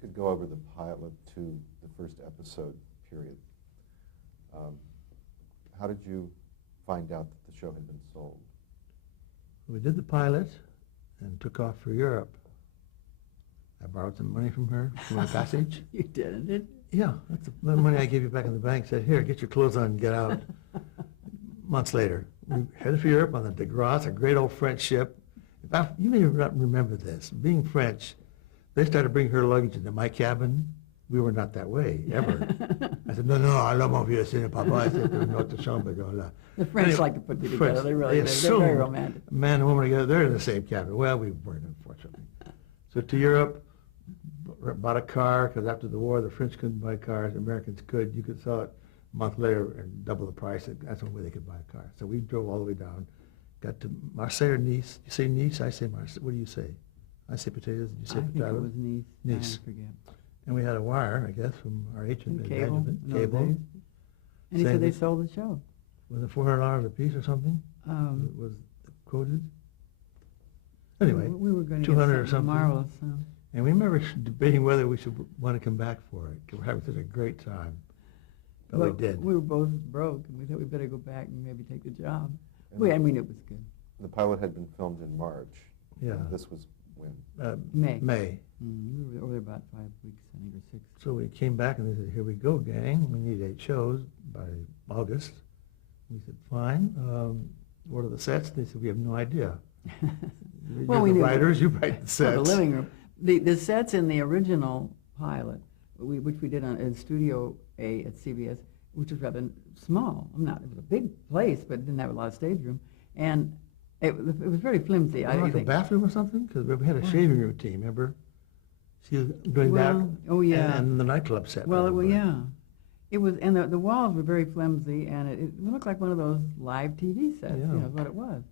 could go over the pilot to the first episode period. How did you find out that the show had been sold? We did the pilot and took off for Europe. I borrowed some money from her for my passage. You did? Yeah, that's the money I gave you back in the bank. Said, here, get your clothes on and get out. Months later, we headed for Europe on the De Grasse, a great old French ship. You may not remember this. Being French, they started bringing her luggage into my cabin. We were not that way, ever. I said, no, allons mon vieux, ce n'est pas vrai, c'est notre chambre. The French like to put you together. They really do. They're very romantic. A man and woman together, they're in the same cabin. Well, we weren't, unfortunately. So to Europe, bought a car, because after the war, the French couldn't buy cars. The Americans could. You could sell it a month later and double the price. That's the only way they could buy a car. So we drove all the way down, got to Marseille or Nice. You say Nice, I say Marseille. What do you say? I say potatoes, you say potatoes? I think it was Nice. Nice. I forget. And we had a wire, I guess, from our agent. Cable. Cable. And he said they sold the show. Was it $400 a piece or something? Was quoted? Anyway, we were going to 200 get or something. Marvelous. And we remember debating whether we should want to come back for it. We're having such a great time. But we did. We were both broke, and we thought we'd better go back and maybe take the job. I mean, it was good. The pilot had been filmed in March. Yeah. This was when? May. We were over there about 5 weeks, I think, or 6. So we came back and they said, here we go, gang. We need 8 shows by August. We said, fine. What are the sets? They said, we have no idea. Well, You're the writers, you write the sets. The living room. The sets in the original pilot, which we did in Studio A at CBS, which was rather small. It was a big place, but it didn't have a lot of stage room. And it was very flimsy. Like a bathroom or something? Because we had a shaving routine, remember? She was doing that. Oh, yeah. And the nightclub set. Well, yeah. It was, and the walls were very flimsy, and it looked like one of those live TV sets, Yeah. is what it was.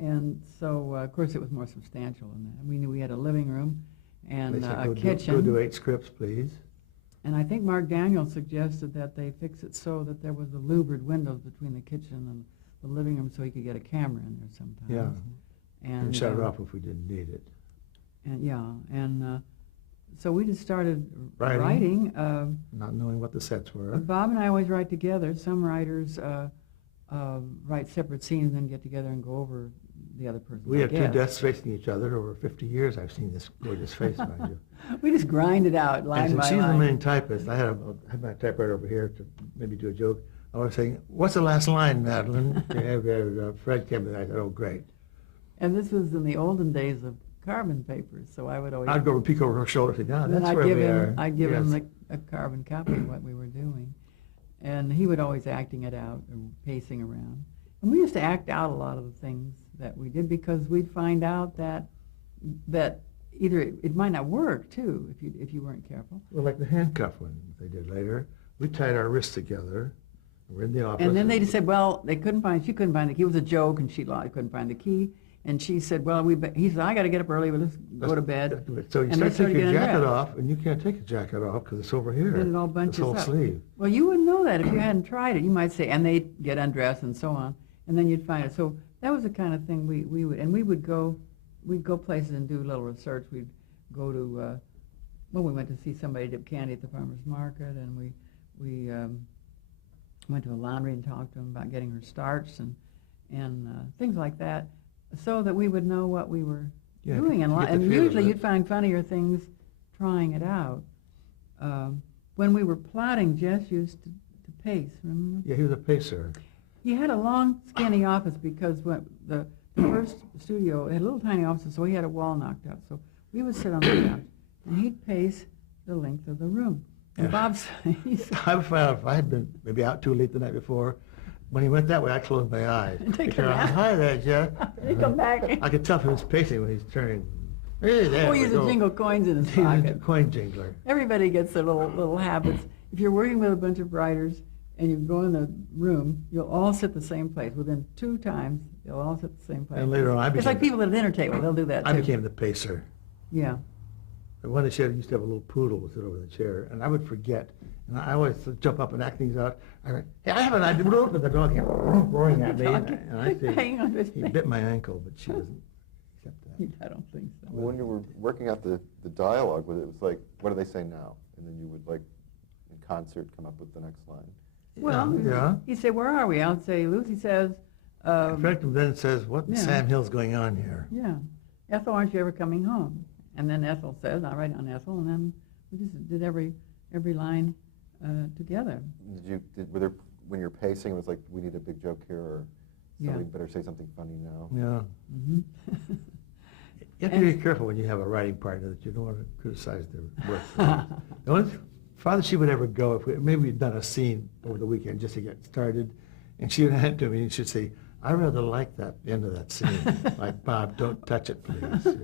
And so, of course, it was more substantial than that. We knew we had a living room and a kitchen. Go do 8 scripts, please. And I think Mark Daniels suggested that they fix it so that there was the louvered windows between the kitchen and the living room so he could get a camera in there sometimes. Yeah. And shut it off if we didn't need it. And so we just started writing. Not knowing what the sets were. Bob and I always write together. Some writers write separate scenes and then get together and go over the other person. We have 2 desks facing each other. Over 50 years I've seen this gorgeous face, mind you. We just grind it out line by line. She's the main typist. I had my typewriter over here to maybe do a joke. I was saying, what's the last line, Madelyn? Fred came and I said, oh, great. And this was in the olden days of carbon papers, so I would always... I'd go peek over her shoulder and say, no, that's where we are. I'd give him a carbon copy of what we were doing. And he would always acting it out or pacing around. And we used to act out a lot of the things that we did because we'd find out that either it might not work, too, if you weren't careful. Well, like the handcuff one they did later. We tied our wrists together. We're in the office. And then they just said, well, she couldn't find the key. It was a joke, and she couldn't find the key. And she said, well, he said, I got to get up early, but let's go to bed. So you start taking your jacket off, and you can't take your jacket off because it's over here. Then it all bunches up. This whole sleeve. Well, you wouldn't know that if you hadn't tried it. You might say, and they'd get undressed and so on, and then you'd find it. So that was the kind of thing we would, and we'd go places and do a little research. We'd go to, we went to see somebody dip candy at the farmer's market, and we went to a laundry and talked to them about getting her starched and things like that, so that we would know what we were doing. And usually you'd find funnier things trying it out. When we were plotting, Jess used to pace, remember? Yeah, he was a pacer. He had a long, skinny office because when the first studio had a little tiny office, so he had a wall knocked out. So we would sit on the couch, and he'd pace the length of the room. And Bob's... I found out if I had been maybe out too late the night before, when he went that way, I closed my eyes. Hi there, Jeff. He'd come back. I could tell from his pacing when he's turning. Hey, there he used to jingle coins in his He was pocket. a coin jingler. Everybody gets their little habits. If you're working with a bunch of writers and you go in the room, you'll all sit the same place. Within 2 times, you'll all sit the same place. And later on, it's like people at a dinner table. They'll do that, too. I became the pacer. Yeah. One of the chefs used to have a little poodle sit over the chair, and I would forget. And I always jump up and act things out. I went, hey, I have an idea. But the dog kept roaring at me. And I think he bit my ankle, but she doesn't accept that. I don't think so. When you were working out the dialogue with it, it was like, what do they say now? And then you would, like, in concert, come up with the next line. Well, Yeah. he'd say, where are we? I'd say, Lucy says, Franklin then says, what in yeah. Sam Hill's going on here? yeah, Ethel, aren't you ever coming home? And then Ethel says, I write down Ethel, and then we just did every line together. Were there, when you're pacing, it was like, we need a big joke here, or somebody Yeah. better say something funny now? Yeah. Mm-hmm. You have to be careful when you have a writing partner that you don't want to criticize their work. The only farther she would ever go, if maybe we'd done a scene over the weekend just to get started, and she would hand to me and she'd say, I rather like that end of that scene. Like, Bob, don't touch it, please.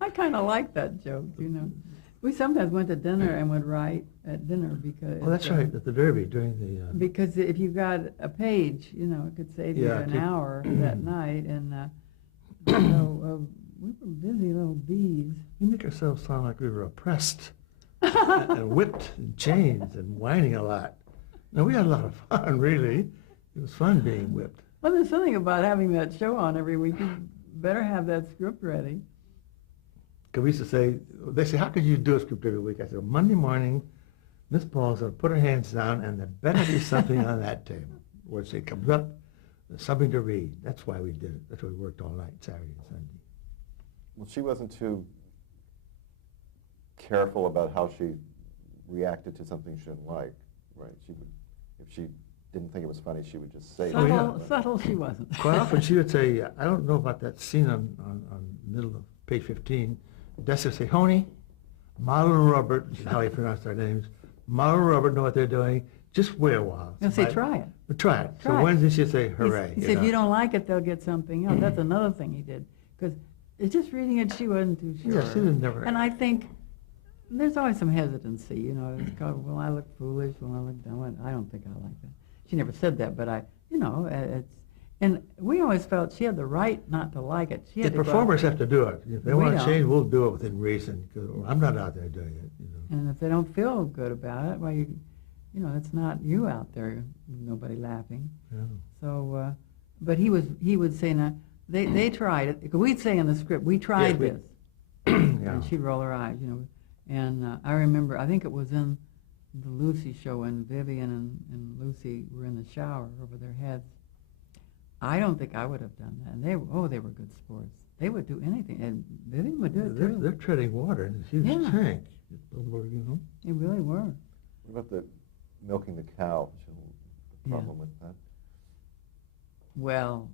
I kind of like that joke, you know. We sometimes went to dinner and would write at dinner because... Oh, that's right, at the Derby during the... Because if you got a page, you know, it could save you Yeah, an could- hour that night, and so we were busy little bees. We make ourselves sound like we were oppressed and whipped and chains and whining a lot. No, we had a lot of fun, really. It was fun being whipped. Well, there's something about having that show on every week. You better have that script ready. Because we used to say, they say, how could you do a script every week? I said, Monday morning, Miss Paul's going to put her hands down, and there better be something on that table. Where she comes up, there's something to read. That's why we did it. That's why we worked all night, Saturday and Sunday. Well, she wasn't too careful about how she reacted to something she didn't like, right? She would, if she didn't think it was funny, she would just say Subtle, it. subtle she wasn't. Quite often she would say, I don't know about that scene on middle of page 15. Dessa would say, Honey, Madelyn and Robert, which is how he pronounced our names, Madelyn and Robert know what they're doing. Just wait a while. He'll say, try it. But try it. Try So it. Wednesday she'd say, hooray. He said, if you don't like it, they'll get something else. That's another thing he did. Because it's just reading it, she wasn't too sure. Yeah, she didn't never. And I think there's always some hesitancy, you know. It's called, well, I look foolish, well, I look dumb. I don't think I like that. She never said that, but you know, it's, and we always felt she had the right not to like it. She had The to go out- performers have to do it. If they We want to don't. change, we'll do it within reason. 'Cause I'm not out there doing it. You know. And if they don't feel good about it, well, you know, it's not you out there, nobody laughing. Yeah. So, but he would say, now, they tried it. 'Cause we'd say in the script, we tried we- this. Yeah. And she'd roll her eyes, you know. And I remember, I think it was in the Lucy show when Vivian and Lucy were in the shower over their heads. I don't think I would have done that. And they were good sports. They would do anything. And Vivian would do it too. They're treading water in a huge Yeah. tank. You know. They really were. What about the milking the cow? She had a problem with that. Well,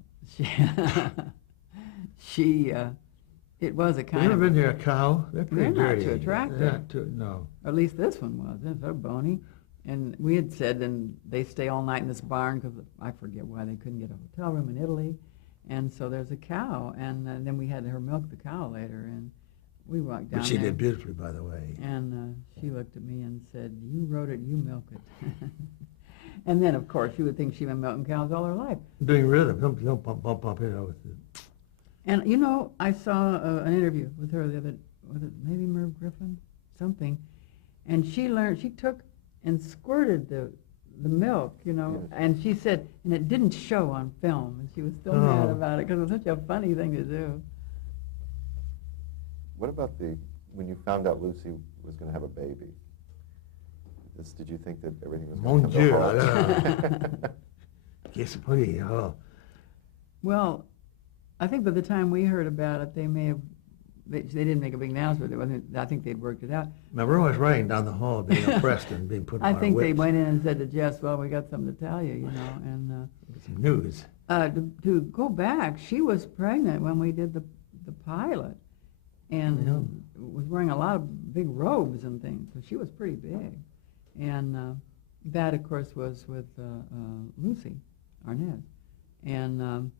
it was a Have kind you of, ever been near a cow? They're pretty They're not dirty. too attractive. They're not too, no. at least this one was. They're bony. And we had said, and they stay all night in this barn because I forget why they couldn't get a hotel room in Italy. And so there's a cow, and then we had her milk the cow later, and we walked down But she there. did beautifully, by the way. And she looked at me and said, you wrote it, you milk it. And then, of course, you would think she'd been milking cows all her life. Doing rhythm. Don't bump, you know. With it. And, you know, I saw an interview with her the other, was it maybe Merv Griffin? Something. And she took and squirted the milk, you know, Yes. and she said, and it didn't show on film, and she was still mad about it because it was such a funny thing to do. What about when you found out Lucy was going to have a baby? Did you think that everything was going Mon to Dieu, come to a halt? alors. Qu'est-ce que oh. Well, I think by the time we heard about it, they didn't make a big announcement. I think they'd worked it out. Now, we're always running down the hall being oppressed and being put I on think our they whips. went in and said to Jess, well, we got something to tell you, you know, and Some news. to go back, she was pregnant when we did the pilot, and Yeah. was wearing a lot of big robes and things, so she was pretty big. And that, of course, was with Lucy Arnett. And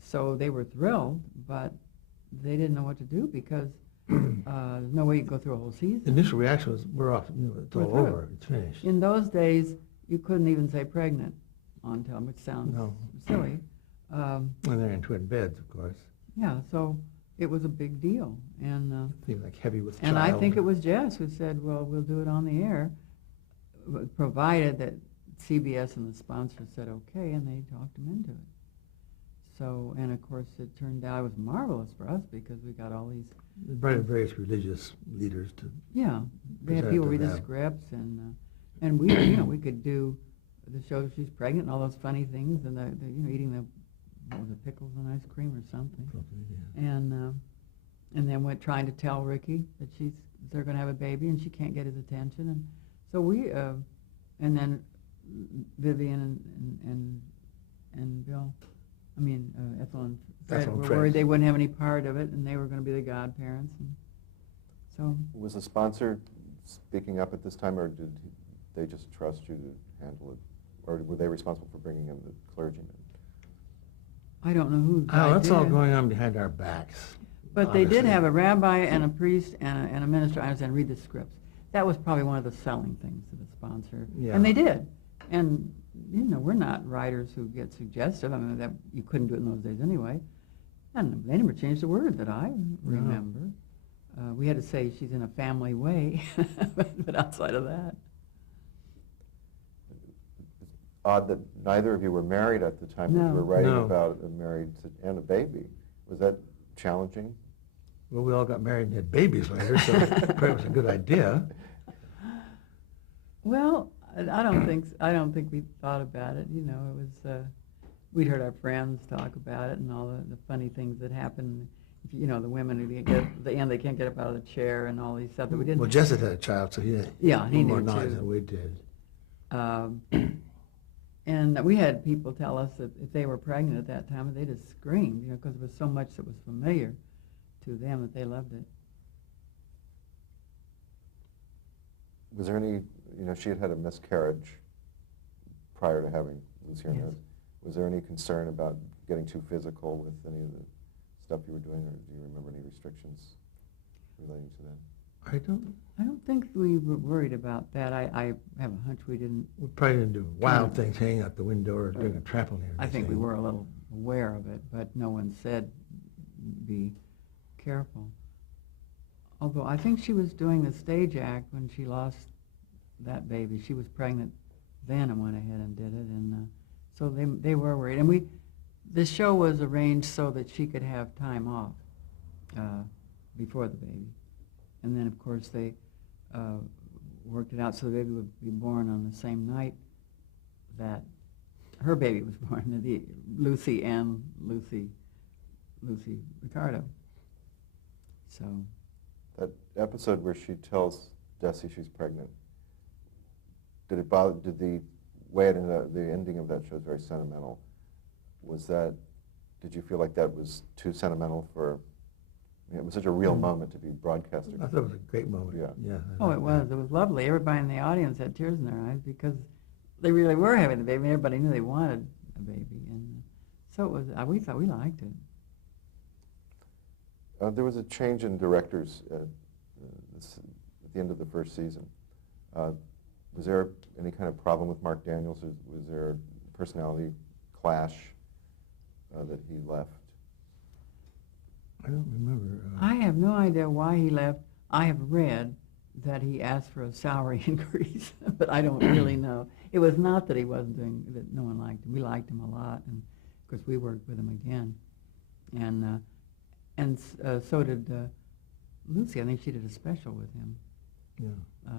so they were thrilled, but they didn't know what to do because there's no way you could go through a whole The season. initial reaction was, we're off, you know, it's We're all through. over, it's finished. In those days, you couldn't even say pregnant on film, which sounds No. silly. And they're in twin beds, of course. Yeah, so it was a big deal. And Things like heavy with and child. I think it was Jess who said, well, we'll do it on the air, provided that CBS and the sponsor said okay, and they talked him into it. So, and of course, it turned out it was marvelous for us because we got all these, Invited various religious leaders to. yeah, they had Present people to read the them. scripts, and we, you know, we could do the show she's pregnant and all those funny things, and the you know, eating the, what was it, pickles and ice cream or something, and then went trying to tell Ricky that they're going to have a baby and she can't get his attention, and so we, and then Vivian and Bill, I mean Ethel and Fred Ethel and were Fred. worried they wouldn't have any part of it, and they were going to be the godparents, and so Was the sponsor speaking up at this time, or did they just trust you to handle it? Or were they responsible for bringing in the clergyman? I don't know who. Oh, that's all going on behind our backs. But they did obviously. have a rabbi and a priest and a minister, I understand, read the scripts. That was probably one of the selling things to the sponsor. Yeah. And they did. And, you know, we're not writers who get suggestive. I mean, that you couldn't do it in those days anyway. And they never changed a word that I remember. We had to say she's in a family way, but outside of that. Odd that neither of you were married at the time that you No. were writing No. about a married and a baby. Was that challenging? Well, we all got married and had babies later, so probably was a good idea. Well, I don't think we thought about it. You know, it was we'd heard our friends talk about it and all the funny things that happen. You know, the women who get at the end they can't get up out of the chair and all these stuff that we didn't. Well, Jess had a child, so he had Yeah, he more knew knowledge too. than we did. And we had people tell us that if they were pregnant at that time, they just screamed, you know, because there was so much that was familiar to them that they loved it. Was there any, you know, she had had a miscarriage prior to having Lucy on Yes. earth. Was there any concern about getting too physical with any of the stuff you were doing, or do you remember any restrictions relating to that? I don't think we were worried about that. I have a hunch we didn't. we probably didn't do wild things hanging out the window or doing a trampoline. Or I think we anything. were a little aware of it, but no one said be careful. Although I think she was doing the stage act when she lost that baby. She was pregnant then and went ahead and did it, and so they were worried. And the show was arranged so that she could have time off before the baby, and then of course they worked it out so the baby would be born on the same night that her baby was born, Lucy Ricardo. So. That episode where she tells Desi she's pregnant, did it bother, did the way it ended up, the ending of that show is very sentimental. Was that, did you feel like that was too sentimental for, I mean, it was such a real moment to be broadcasted. I thought it was a great moment. Yeah. I Oh, liked it was. that. It was lovely. Everybody in the audience had tears in their eyes because they really were having the baby. Everybody knew they wanted a baby, and so it was. We thought we liked it. There was a change in directors at the end of the first season. Was there any kind of problem with Mark Daniels? Was there a personality clash that he left? I don't remember. I have no idea why he left. I have read that he asked for a salary increase, but I don't really know. It was not that he wasn't doing, that no one liked him. We liked him a lot, and of course we worked with him again. And so did Lucy. I think she did a special with him. Yeah.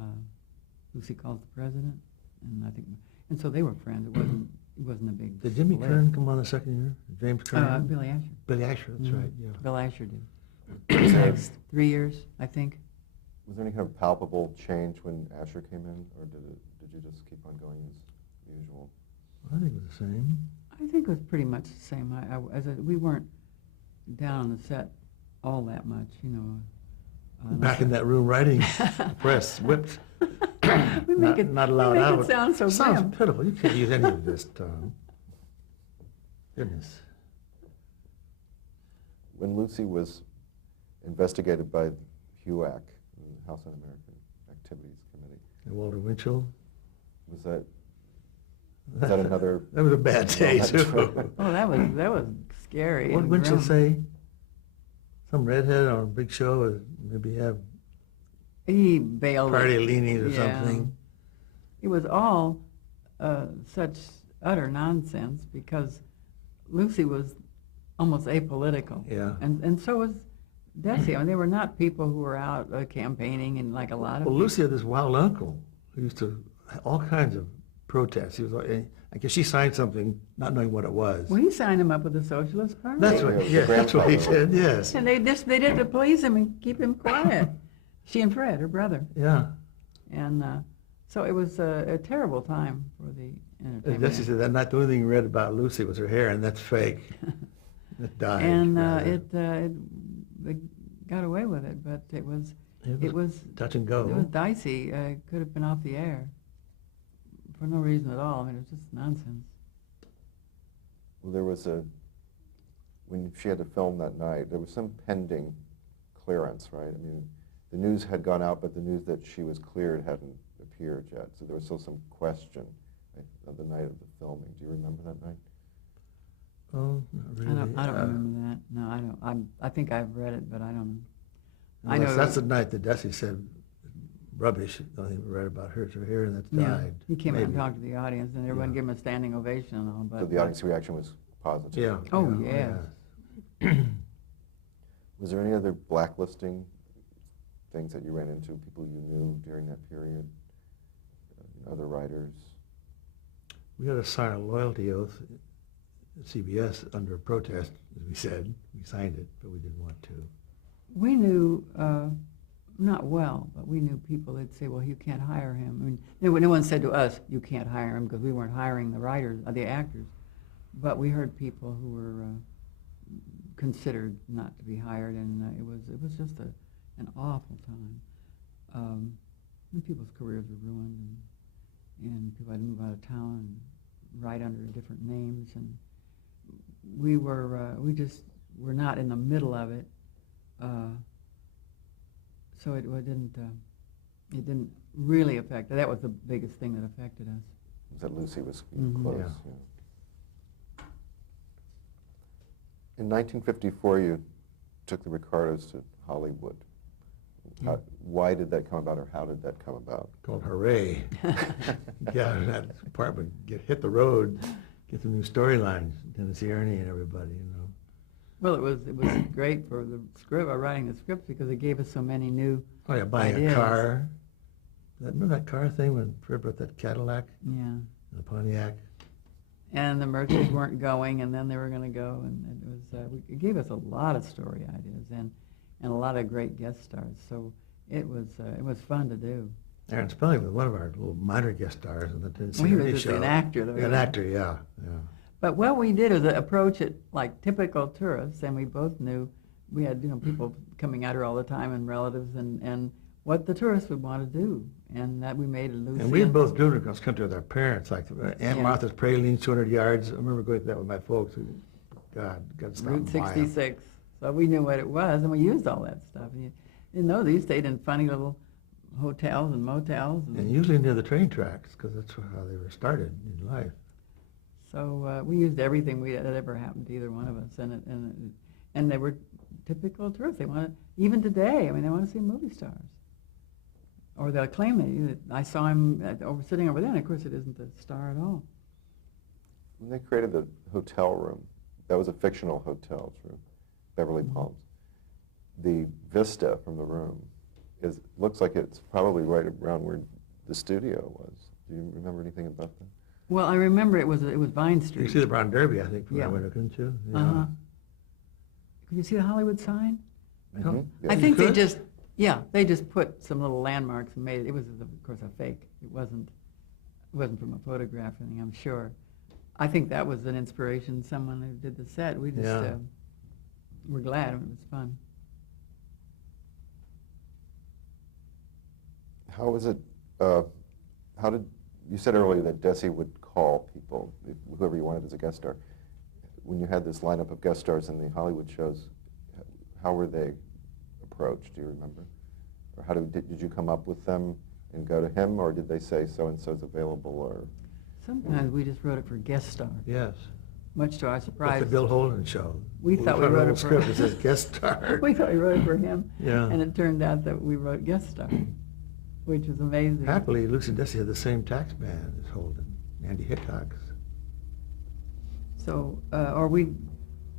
Lucy Calls the President, and I think, and so they were friends. It wasn't a big. Did Jimmy split. Kern come on the second year? James Kern? Billy Asher. Billy Asher, that's Mhm. right, yeah. Bill Asher did. The next 3 years, I think. Was there any kind of palpable change when Asher came in, or did you just keep on going as usual? I think it was the same. I think it was pretty much the same. We weren't down on the set all that much, you know. Back in that room writing, the press whipped. We make it not allowed we make out. it sound so Sounds grim. pitiful. You can't use any of this, Tom. Goodness. When Lucy was investigated by HUAC, the House Un-American Activities Committee, And Walter Winchell. was that another? That was a bad day, too. Oh, that was scary. What and did Winchell grim. say? Some redhead on a big show, maybe have He bailed. party leanings or Yeah. something. It was all such utter nonsense because Lucy was almost apolitical. Yeah. And so was Desi. I mean, they were not people who were out campaigning and like a lot of Well, people. Lucy had this wild uncle who used to all kinds of protests. He was, I guess she signed something, not knowing what it was. Well, he signed him up with the Socialist Party. That's what, yeah, that's what he did. Yes. And they did to please him and keep him quiet. She and Fred, her brother. Yeah. And so it was a terrible time for the entertainment. Desi said that night the only thing you read about Lucy was her hair, and that's fake. It died. And they got away with it, but it was touch and go. It was dicey. It could have been off the air for no reason at all. I mean, it was just nonsense. Well, there was when she had to film that night, there was some pending clearance, right? I mean, the news had gone out, but the news that she was cleared hadn't appeared yet. So there was still some question, right, of the night of the filming. Do you remember that night? Oh, not really. I don't remember that. No, I don't. I think I've read it, but I don't. I know that's the night that Desi said rubbish. The only thing we read about her hair, and that's died. He came out and Maybe. talked to the audience, and everyone gave him a standing ovation and all. But So the audience reaction was positive. Yeah. Oh, yeah. Was there any other blacklisting things that you ran into, people you knew during that period, other writers? We had to sign a loyalty oath at CBS under protest, as we said. We signed it, but we didn't want to. we knew, not well, but we knew people that say, well, you can't hire him. I mean, no one said to us, you can't hire him, because we weren't hiring the writers, the actors. But we heard people who were considered not to be hired, and it was just an awful time. And people's careers were ruined, and people had to move out of town and write under different names, and we just were not in the middle of it, so it didn't really affect. That was the biggest thing that affected us. That Lucy was Mhm. close. Yeah. Yeah. In 1954, you took the Ricardos to Hollywood. Why did that come about, or how did that come about? Called Hooray. Get out of that apartment, hit the road, get some new storylines, Tennessee Ernie and everybody, you know. Well, it was great for the script, writing the script, because it gave us so many new Oh yeah, buying ideas. a car. Remember that car thing when Fred brought that Cadillac Yeah. and the Pontiac? And the Mercuries weren't going, and then they were going to go, and it gave us a lot of story ideas and a lot of great guest stars. So it was fun to do. Aaron Spelling was one of our little minor guest stars in the Tennessee Well, he Ernie was just show. an actor, though. Yeah, an actor, yeah. But what we did was approach it like typical tourists, and we both knew we had people coming at her all the time, and relatives, and what the tourists would want to do, and that we made a Lucy. And we had both driven across country with our parents, like Aunt Yeah. Martha's Praline, 200 yards. I remember going through that with my folks. God, got to stop Route and buy 'em. 66. So we knew what it was, and we used all that stuff. You know, these stayed in funny little hotels and motels. And usually near the train tracks, because that's how they were started in life. So we used everything that ever happened to either one of us, and they were typical tourists. They wanted, even today, I mean, they want to see movie stars. Or they'll claim that I saw him sitting over there, and of course it isn't a star at all. When they created the hotel room, that was a fictional hotel, true, Beverly Palms. The vista from the room looks like it's probably right around where the studio was. Do you remember anything about that? Well, I remember it was Vine You Street. could see the Brown Derby, I think, from Yeah. that window, couldn't you? Yeah. Uh-huh. Could you see the Hollywood sign? Mhm. I Yeah. think they could? they just put some little landmarks and made it. It was, of course, a fake. It wasn't from a photograph or anything, I'm sure. I think that was an inspiration, someone who did the set. We just Yeah. were glad. It was fun. How was it, how did, you said earlier that Desi would call people, whoever you wanted as a guest star. When you had this lineup of guest stars in the Hollywood shows, how were they approached, do you remember? Or how did you come up with them and go to him, or did they say so-and-so's available, or? Sometimes we just wrote it for guest star, Yes. much to our Like surprise. the Bill Holden show. We thought we found a wrote little it for- script that says guest star. We thought we wrote it for him, Yeah. and it turned out that we wrote guest star, which was amazing. Happily, Lucy and Desi had the same tax man as Holden, Andy Hickok's. So,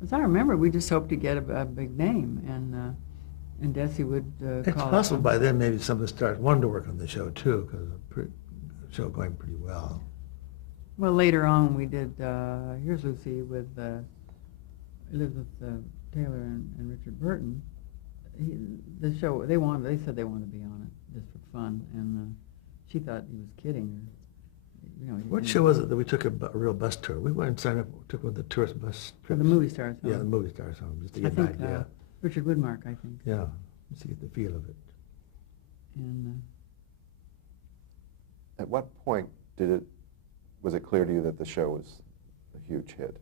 As I remember, we just hoped to get a big name, and Desi would It's call possible it. by then maybe some of the stars wanted to work on the show too, because the show going pretty well. Well, later on, we did Here's Lucy with Elizabeth Taylor and Richard Burton. The show, they said they wanted to be on it just for fun, and she thought he was kidding her. You know, What show was it that we took a real bus tour? We went and signed up, took one of the tourist bus For trips. the movie stars. Yeah, the movie stars home, just to I get an think idea. Richard Woodmark, I think. Yeah, just to get the feel of it. And At what point was it clear to you that the show was a huge hit?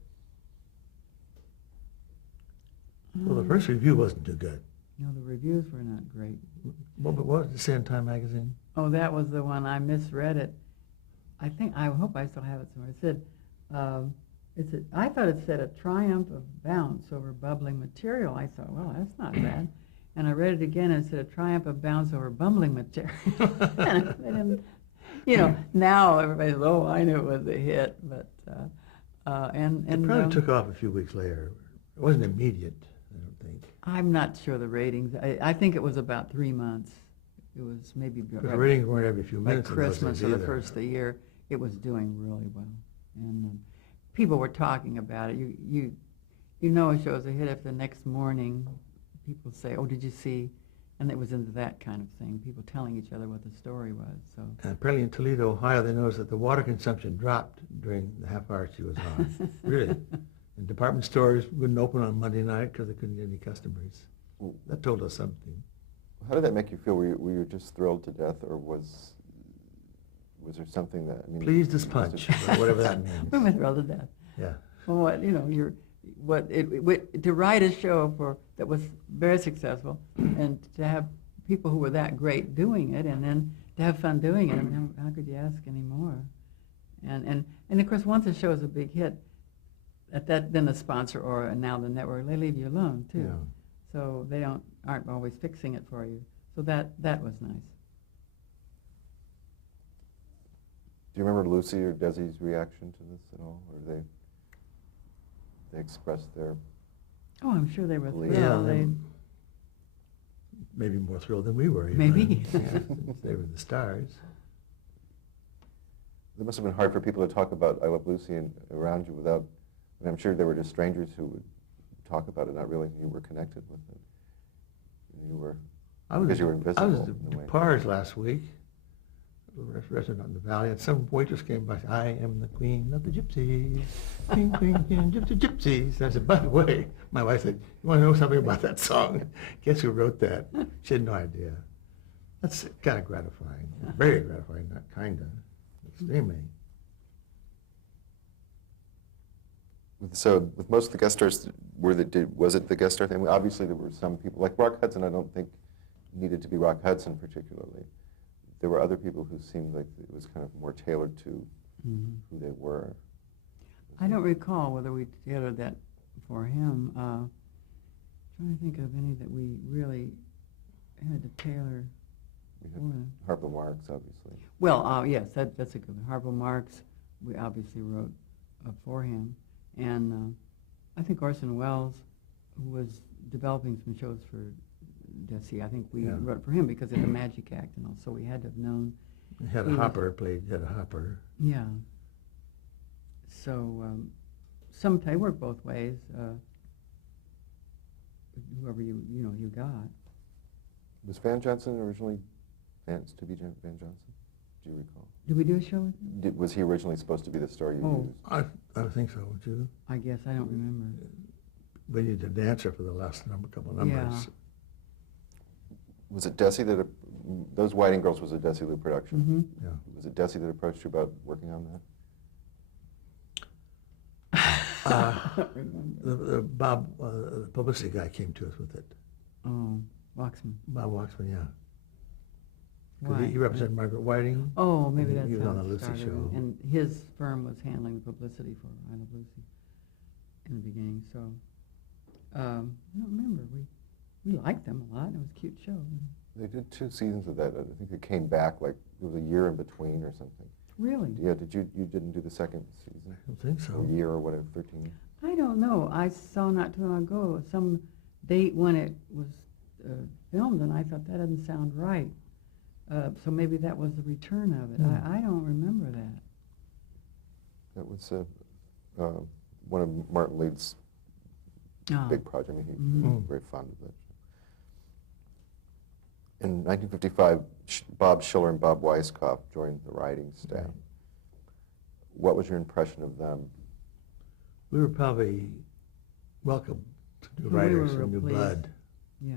Well, the first review wasn't too good. no, the reviews were not great. What was it say in Time magazine? Oh, that was the one. I misread it. I hope I still have it somewhere. It said, I thought it said a triumph of bounce over bubbling material. I thought, well, that's not bad. And I read it again, and it said a triumph of bounce over bumbling material. And I didn't, you know, now everybody says, oh, I knew it was a hit, but, It probably took off a few weeks later. It wasn't immediate, I don't think. I'm not sure the ratings. I think it was about 3 months. It was maybe Because ratings weren't every few by minutes. in those Christmas days or the either. first of the year. It was doing really well, and people were talking about it. You know a show's a hit if the next morning people say, "Oh, did you see?" And it was into that kind of thing. People telling each other what the story was. So And apparently in Toledo, Ohio, they noticed that the water consumption dropped during the half hour she was on. Really. And department stores wouldn't open on Monday night because they couldn't get any customers. That told us something. How did that make you feel? Were you just thrilled to death, or was there something that, I mean... Pleased as punch, or whatever that means. we were thrilled to death. Yeah. Well, to write a show that was very successful, and to have people who were that great doing it, and then to have fun doing it. I mean, how could you ask any more? And of course, once a show is a big hit, then the sponsor or now the network, they leave you alone too. Yeah. So they aren't always fixing it for you. So that was nice. Do you remember Lucy or Desi's reaction to this at all? Or they expressed their... Oh, I'm sure they were thrilled. Yeah, They- maybe more thrilled than we were. Even. Maybe. Yeah, since they were the stars. It must have been hard for people to talk about I Love Lucy around you without... I mean, I'm sure there were just strangers who would talk about it, not realizing you were connected with it. You were... Because you were invisible. I was at in a way. Parr's last week, a restaurant in the valley, and some waitress came by. I am the queen of the gypsies, queen, queen, queen, gypsies. And I said, by the way, my wife said, you want to know something about that song? Guess who wrote that? She had no idea. That's kind of gratifying, very gratifying, not kind of, extremely. So with most of the guest stars, was it the guest star thing? I mean, obviously there were some people, like Rock Hudson, I don't think needed to be Rock Hudson particularly. There were other people who seemed like it was kind of more tailored to who they were. I don't recall whether we tailored that for him. Trying to think of any that we really had to tailor We for had them. Harpo Marx, obviously. Well, yes, that's a good one. Harpo Marx, we obviously wrote for him. And I think Orson Welles, who was developing some shows for Desi, I think we wrote for him because of the Magic Act and all, so we had to have known. Had a Hopper. Yeah. So sometimes it worked both ways. Whoever you got. Was Van Johnson originally to be Van Johnson? Do you recall? Did we do a show with him? Was he originally supposed to be the star you used? I think so, would you? I guess I don't remember. We needed a dancer for the last couple of numbers. Yeah. Was it Desi that, those Whiting Girls was a Desi Lou production? Mm-hmm. Yeah. Was it Desi that approached you about working on that? I don't remember. Bob, the publicity guy, came to us with it. Oh, Waxman. Bob Waxman, yeah. 'Cause Why? he represented Margaret Whiting. Oh, maybe He that's was how on the it Lucy started. show. And his firm was handling the publicity for I Love Lucy in the beginning. So I don't remember. We liked them a lot. It was a cute show. They did 2 seasons of that. I think it came back, like, it was a year in between or something. Really? Yeah, you didn't do the second season? I don't think so. Or year or whatever, 13? I don't know. I saw not too long ago some date when it was filmed, and I thought that doesn't sound right. So maybe that was the return of it. I don't remember that. That was one of Martin Leeds' big projects. I mean, he was very fond of that. In 1955, Bob Schiller and Bob Weisskopf joined the writing staff. Right. What was your impression of them? We were probably welcome to new Well, we were writers real and new pleased. blood. Yeah.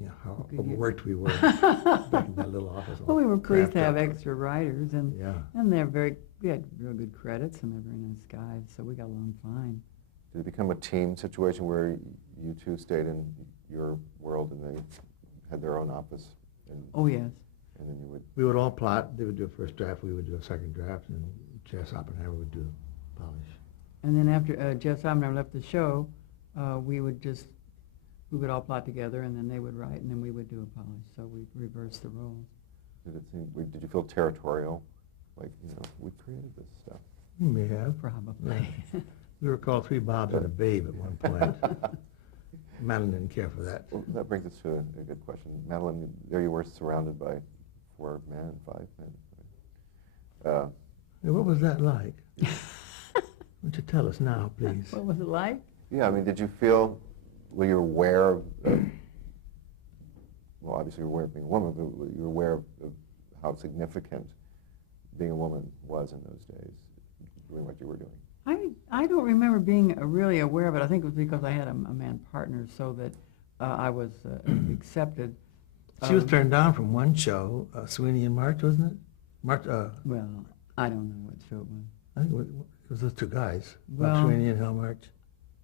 Yeah, how We could get- overworked we were back in that little office. Well, we were pleased to have cramped up. extra writers, and Yeah. we had real good credits, and they're very nice guys, so we got along fine. Did it become a team situation where you two stayed in your world and they had their own office? Oh, yes. And then you would... We would all plot. They would do a first draft. We would do a second draft, and Jess Oppenheimer would do polish. And then after Jeff Oppenheimer left the show, we would all plot together, and then they would write, and then we would do a polish. So we reversed the roles. Did you feel territorial? Like, we created this stuff. You may have. Probably. We were called Three Bobs and a Babe at one point. Madelyn didn't care for that. Well, that brings us to a good question. Madelyn, there you were surrounded by 4 men and 5 men. Hey, what was that like? Why don't you tell us now, please? What was it like? Yeah, I mean, did you feel, were you aware of, well, obviously you're aware of being a woman, but were you aware of how significant being a woman was in those days, doing what you were doing? I don't remember being really aware of it. I think it was because I had a man partner, so that I was accepted. She was turned down from one show, Sweeney and March, wasn't it? March. Well, I don't know what show it was. I think it was those two guys, Well, Bob Sweeney and Hal March.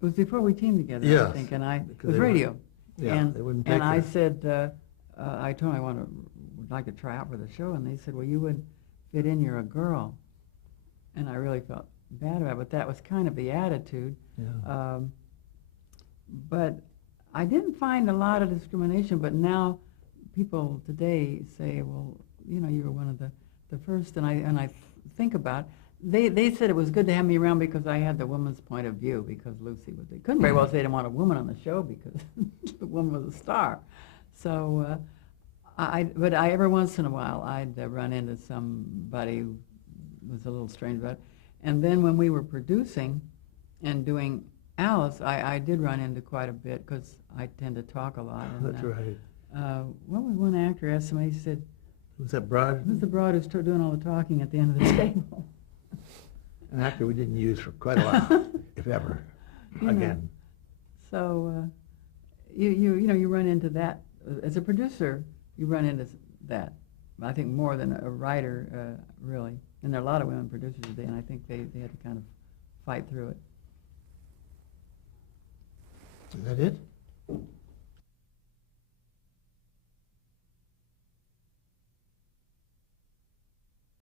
It was before we teamed together, I Yes, think, and it because was they radio. Yeah, and they wouldn't take and I her. said, I told them would like to try out for the show, and they said, well, you would fit in, you're a girl. And I really felt bad about it, but that was kind of the attitude. Yeah. But I didn't find a lot of discrimination, but now people today say, well, you were one of the first, and I think about it. They said it was good to have me around because I had the woman's point of view, because Lucy was, they couldn't very well say they didn't want a woman on the show because the woman was a star. So, but every once in a while I'd run into somebody who was a little strange about it. And then when we were producing and doing Alice, I did run into quite a bit because I tend to talk a lot. And, That's right. what was one actor asked somebody, he said, Was that Broad? who's the broad who's doing all the talking at the end of the table? An actor we didn't use for quite a while, if ever. Again. So you run into that as a producer. You run into that. I think more than a writer, really. And there are a lot of women producers today, and I think they had to kind of fight through it. Is that it?